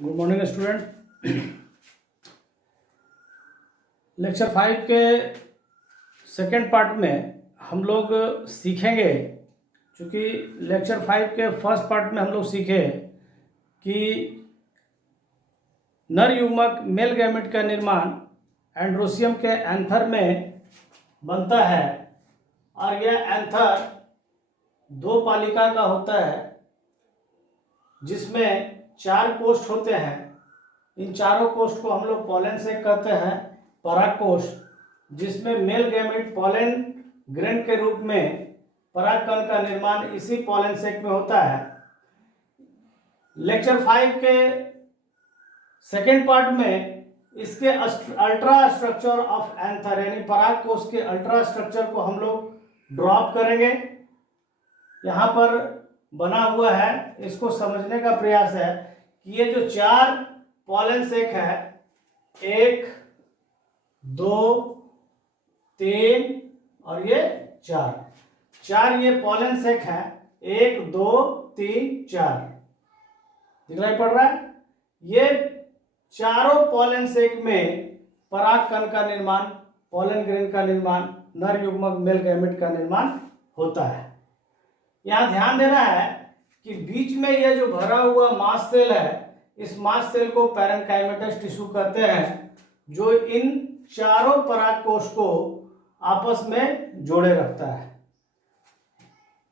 Good morning student. Lecture 5 के second part में हम लोग सीखेंगे, चूँकि लेक्चर 5 के फर्स्ट पार्ट में हम लोग सीखे कि नर युग्मक मेल गैमेट का निर्माण एंड्रोसियम के एंथर में बनता है और यह एंथर दो पालिका का होता है जिसमें 4 कोष्ठ होते हैं। इन चारों कोष्ठ को हम लोग पॉलन सेक कहते हैं। परागकोश जिसमें मेल गैमेट पॉलन ग्रेन के रूप में परागकण का निर्माण इसी पॉलन सेक में होता है। लेक्चर 5 के सेकेंड पार्ट में इसके अल्ट्रा स्ट्रक्चर ऑफ एंथर यानी परागकोश के अल्ट्रा स्ट्रक्चर को हम लोग ड्रॉप करेंगे। यहाँ पर बना हुआ है, इसको समझने का प्रयास है कि ये जो 4 पॉलन सेक है, 1, 2, 3 और ये 4 ये पॉलन सेक है। 1, 2, 3, 4 दिखलाई पड़ रहा है। ये चारों पॉलन सेक में परागकण का निर्माण, पॉलन ग्रेन का निर्माण, नर युग्मक मेल गैमेट का निर्माण होता है। यहाँ ध्यान देना है कि बीच में यह जो भरा हुआ मास्ट सेल है, इस मास्ट सेल को पैरेन्काइमेटस टिश्यू कहते हैं, जो इन चारों परागकोश को आपस में जोड़े रखता है।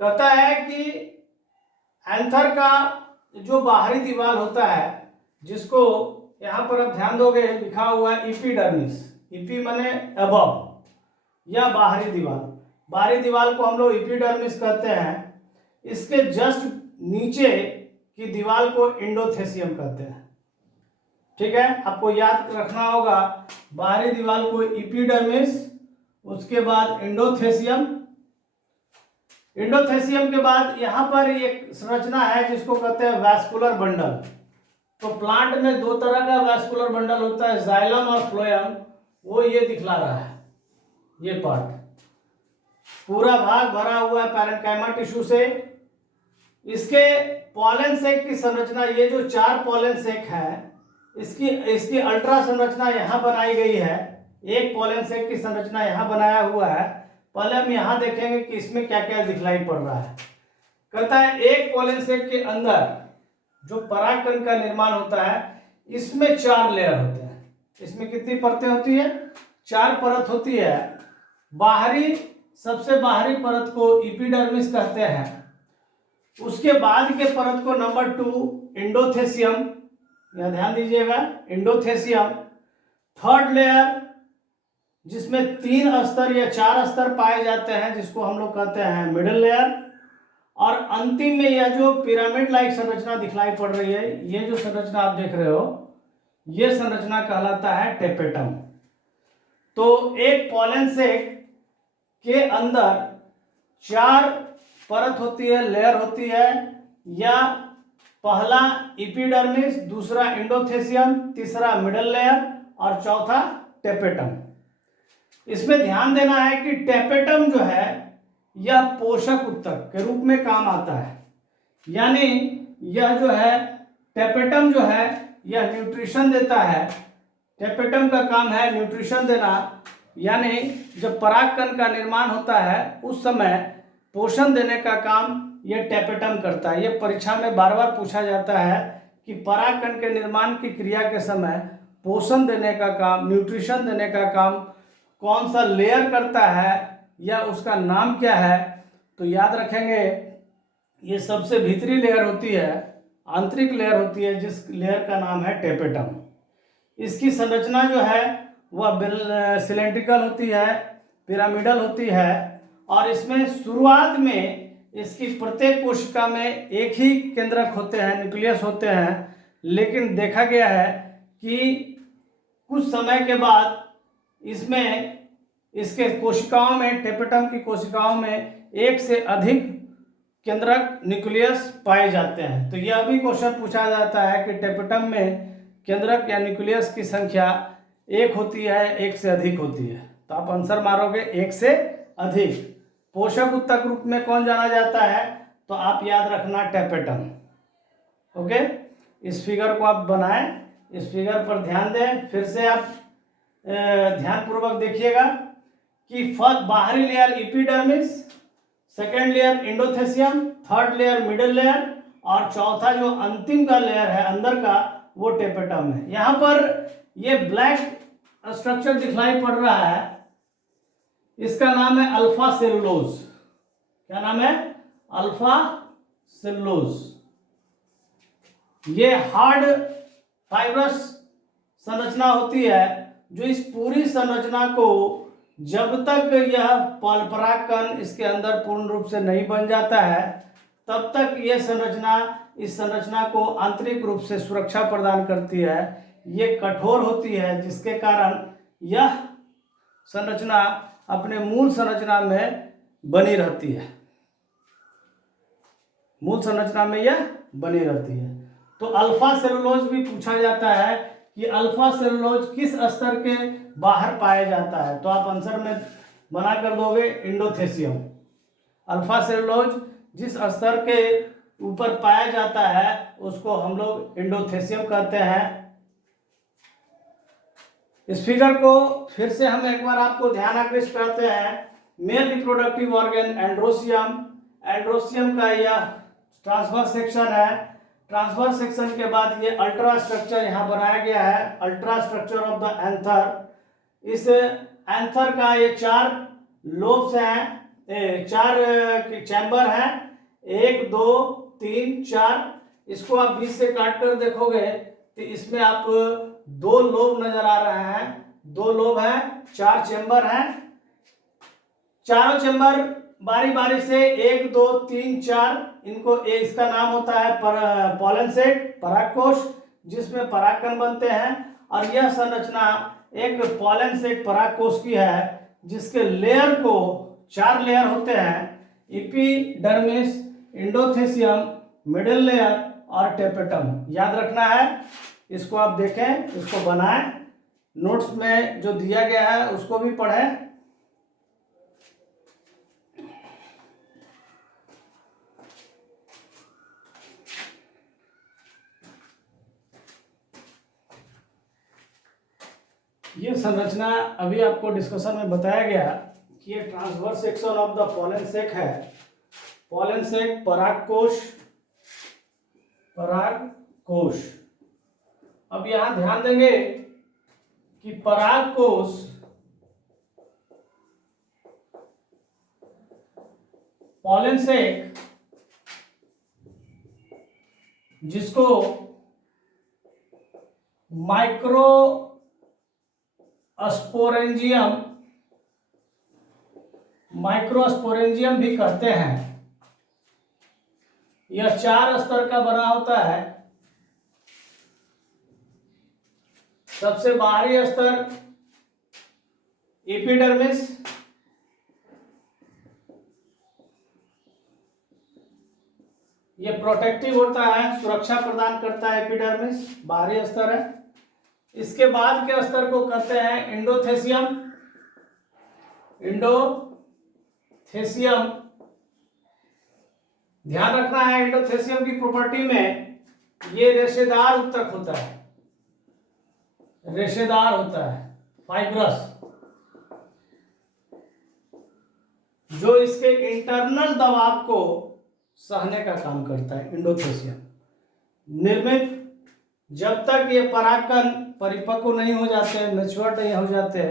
कहता है कि एंथर का जो बाहरी दीवार होता है, जिसको यहाँ पर आप ध्यान दोगे लिखा हुआ है इपीडर्मिस। इपी माने अबव या बाहरी दीवार। बाहरी दीवार को हम लोग इपीडर्मिस कहते हैं। इसके जस्ट नीचे की दीवार को एंडोथेसियम कहते हैं। ठीक है, आपको याद रखना होगा, बाहरी दीवार को इपीडर्मिस, उसके बाद एंडोथेसियम। एंडोथेसियम के बाद यहाँ पर एक संरचना है जिसको कहते हैं वैस्कुलर बंडल। तो प्लांट में 2 तरह का वैस्कुलर बंडल होता है, जाइलम और फ्लोएम। वो ये दिखला रहा है, ये पार्ट पूरा भाग भरा हुआ है पैरेन्काइमा टिश्यू से। इसके पॉलन सेक की संरचना, ये जो 4 पॉलन सेक है, इसकी अल्ट्रा संरचना यहाँ बनाई गई है। एक पॉलन सेक की संरचना यहाँ बनाया हुआ है। पहले हम यहाँ देखेंगे कि इसमें क्या क्या दिखलाई पड़ रहा है। कहता है एक पॉलन सेक के अंदर जो परागकण का निर्माण होता है, इसमें 4 लेयर होते हैं। इसमें कितनी परतें होती है? 4 परत होती है। बाहरी, सबसे बाहरी परत को इपीडर्मिस कहते हैं। उसके बाद के परत को नंबर 2 एंडोथेसियम, यहाँ ध्यान दीजिएगा, एंडोथेसियम। थर्ड लेयर जिसमें 3 स्तर या 4 स्तर पाए जाते हैं, जिसको हम लोग कहते हैं मिडिल लेयर। और अंतिम में यह जो पिरामिड लाइक संरचना दिखलाई पड़ रही है, ये जो संरचना आप देख रहे हो, ये संरचना कहलाता है टेपेटम। तो एक पॉलन सेक के अंदर 4 परत होती है, लेयर होती है, या पहला इपीडर्मिस, दूसरा एंडोथेसियम, तीसरा मिडल लेयर और चौथा टेपेटम। इसमें ध्यान देना है कि टेपेटम जो है यह पोषक उत्तक के रूप में काम आता है। यानी यह जो है टेपेटम जो है यह न्यूट्रिशन देता है। टेपेटम का काम है न्यूट्रिशन देना, यानी जब परागकण का निर्माण होता है उस समय पोषण देने का काम यह टेपेटम करता है। यह परीक्षा में बार बार पूछा जाता है कि परागकण के निर्माण की क्रिया के समय पोषण देने का काम, न्यूट्रिशन देने का काम कौन सा लेयर करता है या उसका नाम क्या है। तो याद रखेंगे, ये सबसे भीतरी लेयर होती है, आंतरिक लेयर होती है, जिस लेयर का नाम है टेपेटम। इसकी संरचना जो है वह सिलेंड्रिकल होती है, पिरामिडल होती है, और इसमें शुरुआत में इसकी प्रत्येक कोशिका में एक ही केंद्रक होते हैं, न्यूक्लियस होते हैं। लेकिन देखा गया है कि कुछ समय के बाद इसमें, इसके कोशिकाओं में, टेपेटम की कोशिकाओं में 1 से अधिक केंद्रक न्यूक्लियस पाए जाते हैं। तो यह भी क्वेश्चन पूछा जाता है कि टेपेटम में केंद्रक या न्यूक्लियस की संख्या 1 होती है, 1 से अधिक होती है। तो आप आंसर मारोगे 1 से अधिक। पोषक उत्तक रूप में कौन जाना जाता है? तो आप याद रखना टेपेटम। ओके, इस फिगर को आप बनाएं, इस फिगर पर ध्यान दें। फिर से आप ध्यानपूर्वक देखिएगा कि फर्स्ट बाहरी layer epidermis, second layer endothecium, third layer middle layer और चौथा जो अंतिम का लेयर है अंदर का वो टेपेटम है। यहाँ पर ये ब्लैक स्ट्रक्चर दिखलाई पड़ रहा है, इसका नाम है अल्फा सेलुलोज। क्या नाम है? Alpha cellulose. ये हार्ड फाइब्रस संरचना होती है जो इस पूरी संरचना को जब तक यह परागकण इसके अंदर पूर्ण रूप से नहीं बन जाता है तब तक यह संरचना इस संरचना को आंतरिक रूप से सुरक्षा प्रदान करती है। ये कठोर होती है जिसके कारण यह संरचना अपने मूल संरचना में बनी रहती है, मूल संरचना में यह बनी रहती है। तो अल्फा सेलुलोज भी पूछा जाता है कि अल्फा सेलुलोज किस स्तर के बाहर पाया जाता है, तो आप आंसर में बना कर दोगे एंडोथेसियम। अल्फा सेलुलोज जिस स्तर के ऊपर पाया जाता है उसको हम लोग एंडोथेसियम कहते हैं। इस फिगर को फिर से हम एक बार आपको ध्यान आकृष्ट करते हैं। Male reproductive organ androecium, androecium का यह ट्रांसवर्स सेक्शन है। ट्रांसवर्स सेक्शन के बाद ये अल्ट्रा स्ट्रक्चर यहाँ बनाया गया है, ultra structure of the anther. इस एंथर का ये 4 लोब्स हैं, 4 चैम्बर हैं, 1 2 3 4। इसको आप बीच से काट कर देखोगे तो इसमें आप 2 लोब नजर आ रहे हैं, 2 लोब हैं, 4 चैम्बर हैं। चारों चैम्बर बारी बारी से 1 2 3 4, इनको इसका नाम होता है पॉलन सेट, परागकोश, जिसमें परागकण बनते हैं। और यह संरचना एक पॉलन सेट परागकोश की है जिसके लेयर को 4 लेयर होते हैं, एपिडर्मिस, एंडोथेसियम, मिडिल लेयर और टेपेटम। याद रखना है, इसको आप देखें, इसको बनाएं, नोट्स में जो दिया गया है उसको भी पढ़ें। ये संरचना अभी आपको डिस्कशन में बताया गया कि ये transverse section of the pollen sac है। पॉलन सेक परागकोश, परागकोश। अब यहां ध्यान देंगे कि परागकोश पॉलन सेक जिसको माइक्रो माइक्रोस्पोरेंजियम भी कहते हैं। यह 4 स्तर का बना होता है। सबसे बाहरी स्तर एपिडर्मिस, यह प्रोटेक्टिव होता है, सुरक्षा प्रदान करता है, एपिडर्मिस बाहरी स्तर है। इसके बाद के स्तर को कहते हैं एंडोथेसियम। एंडोथेसियम, ध्यान रखना है एंडोथेसियम की प्रॉपर्टी में ये रेशेदार उत्तक होता है, रेशेदार होता है, फाइब्रस, जो इसके इंटरनल दबाव को सहने का काम करता है। एंडोथेसियम निर्मित जब तक ये परागकण परिपक्व नहीं हो जाते, मैच्योर नहीं हो जाते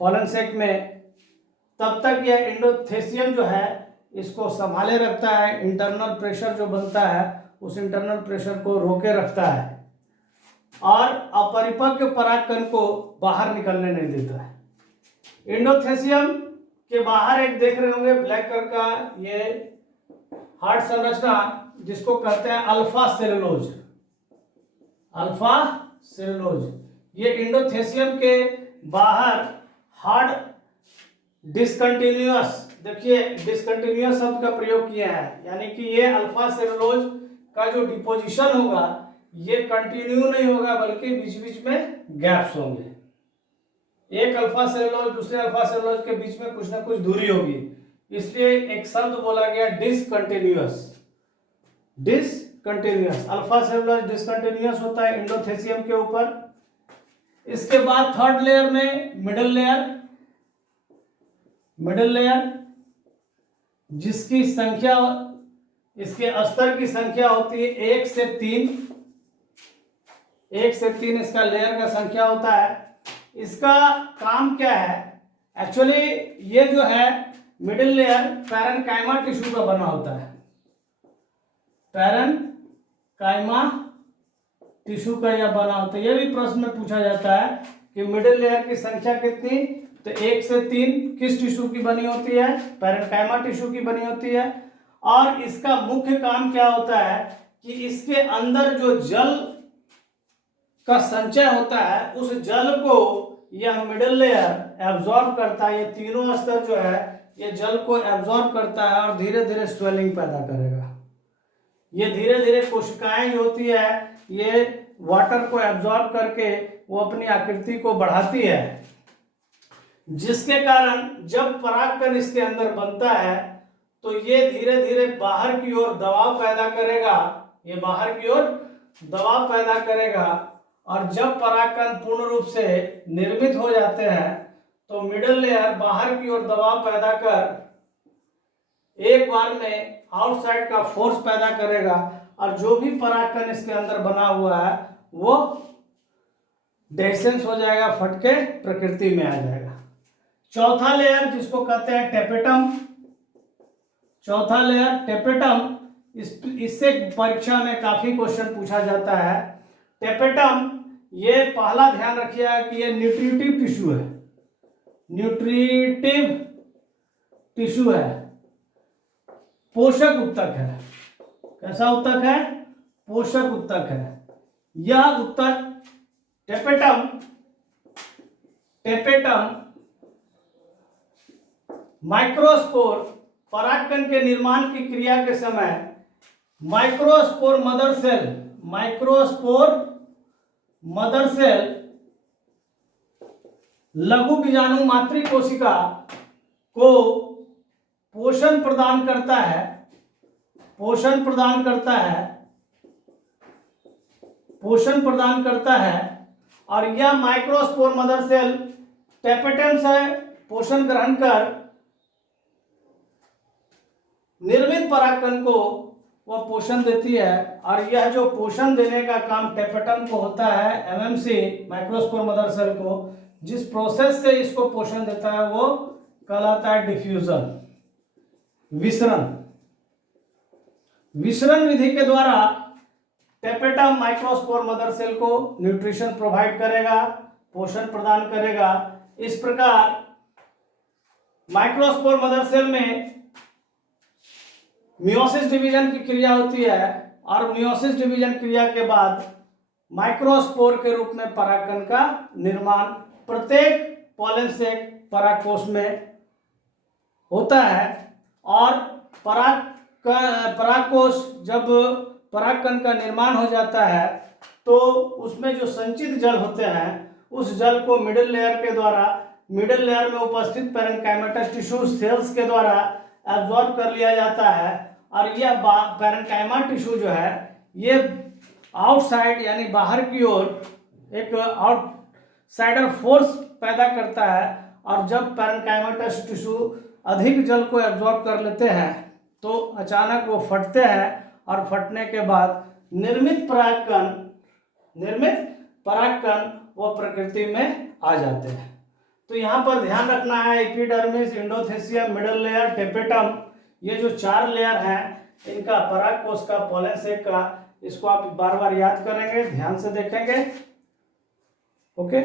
पॉलन सेक में, तब तक यह एंडोथेसियम जो है इसको संभाले रखता है। इंटरनल प्रेशर जो बनता है उस इंटरनल प्रेशर को रोके रखता है और अपरिपक्व परागकण को बाहर निकलने नहीं देता है। एंडोथेसियम के बाहर एक देख रहे होंगे ब्लैक कलर का ये हार्ड संरचना जिसको कहते हैं अल्फा सेलुलोज। अल्फा सेलुलोज ये एंडोथेसियम के बाहर हार्ड डिसकंटिन्यूअस, देखिए डिसकंटिन्यूअस शब्द का प्रयोग किया है, यानी कि ये अल्फा सेलुलोज का जो डिपोजिशन होगा ये कंटिन्यू नहीं होगा बल्कि बीच बीच में गैप्स होंगे। एक अल्फा सेलुलोज दूसरे अल्फा सेलुलोज के बीच में कुछ ना कुछ दूरी होगी, इसलिए एक शब्द बोला गया discontinuous. Discontinuous discontinuous, alpha cellulose discontinuous होता है एंडोथेसियम के ऊपर। इसके बाद थर्ड लेयर में मिडिल लेयर जिसकी संख्या, इसके अस्तर की संख्या होती है 1 से 3, 1 से 3 इसका लेयर का संख्या होता है। इसका काम क्या है? एक्चुअली ये जो है मिडिल लेयर पैरेन्काइमा टिश्यू का बना होता है, पैरेन्काइमा टिश्यू का यह बना होता है। यह भी प्रश्न में पूछा जाता है कि मिडिल लेयर की संख्या कितनी, तो 1 से 3 किस टिश्यू की बनी होती है? पैरेन्काइमा टिश्यू की बनी होती है। और इसका मुख्य काम क्या होता है कि इसके अंदर जो जल का संचय होता है उस जल को यह मिडिल लेयर एब्जॉर्ब करता है। ये तीनों स्तर जो है ये जल को एब्जॉर्ब करता है और धीरे धीरे स्वेलिंग पैदा करेगा। ये धीरे धीरे कोशिकाएं जो होती है ये वाटर को एब्जॉर्ब करके वो अपनी आकृति को बढ़ाती है, जिसके कारण जब परागकण इसके अंदर बनता है तो ये धीरे धीरे बाहर की ओर दबाव पैदा करेगा, ये बाहर की ओर दबाव पैदा करेगा। और जब परागकण पूर्ण रूप से निर्मित हो जाते हैं तो मिडिल लेयर बाहर की ओर दबाव पैदा कर एक बार में आउटसाइड का फोर्स पैदा करेगा और जो भी परागकण इसके अंदर बना हुआ है वो डेसेंस हो जाएगा, फट के प्रकृति में आ जाएगा। चौथा लेयर जिसको कहते हैं टेपेटम, चौथा लेयर टेपेटम, इससे परीक्षा में काफी क्वेश्चन पूछा जाता है। टेपेटम, ये पहला ध्यान रखिएगा कि ये न्यूट्रिटिव टिश्यू है, न्यूट्रिटिव टिश्यू है, पोषक उत्तक है। कैसा उत्तक है? पोषक उत्तक है। यह उत्तक टेपेटम माइक्रोस्पोर, परागकण के निर्माण की क्रिया के समय माइक्रोस्पोर मदर सेल लघु बीजाणु मातृ कोशिका को पोषण प्रदान करता है और यह माइक्रोस्पोर मदर सेल टेपेटम से पोषण ग्रहण कर निर्मित परागकण को वह पोषण देती है। और यह जो पोषण देने का काम टेपेटम को होता है, एमएमसी माइक्रोस्पोर मदर सेल को जिस प्रोसेस से इसको पोषण देता है वो कहलाता है डिफ्यूजन, विसरण विधि के द्वारा टेपेटम माइक्रोस्पोर मदर सेल को न्यूट्रिशन प्रोवाइड करेगा, पोषण प्रदान करेगा। इस प्रकार माइक्रोस्पोर मदर सेल में मियोसिस डिवीजन की क्रिया होती है और मियोसिस डिवीजन क्रिया के बाद माइक्रोस्पोर के रूप में परागकण का निर्माण प्रत्येक पॉलन से परागकोश में होता है। और परागकोश जब परागकण का निर्माण हो जाता है तो उसमें जो संचित जल होते हैं उस जल को मिडिल लेयर में उपस्थित पैरेन्काइमेटस टिश्यू सेल्स के द्वारा एब्जॉर्ब कर लिया जाता है। और यह पैरेन्काइमा टिश्यू जो है ये आउटसाइड यानी बाहर की ओर एक आउटसाइडर फोर्स पैदा करता है। और जब पैरेन्काइमेटस टिश्यू अधिक जल को एब्जॉर्ब कर लेते हैं तो अचानक वो फटते हैं और फटने के बाद निर्मित परागकण वो प्रकृति में आ जाते हैं। तो यहाँ पर ध्यान रखना है epidermis, endothecium, middle layer, tapetum, ये जो 4 लेयर हैं इनका परागकोश का, पॉलन सेक का, इसको आप बार बार याद करेंगे, ध्यान से देखेंगे। ओके।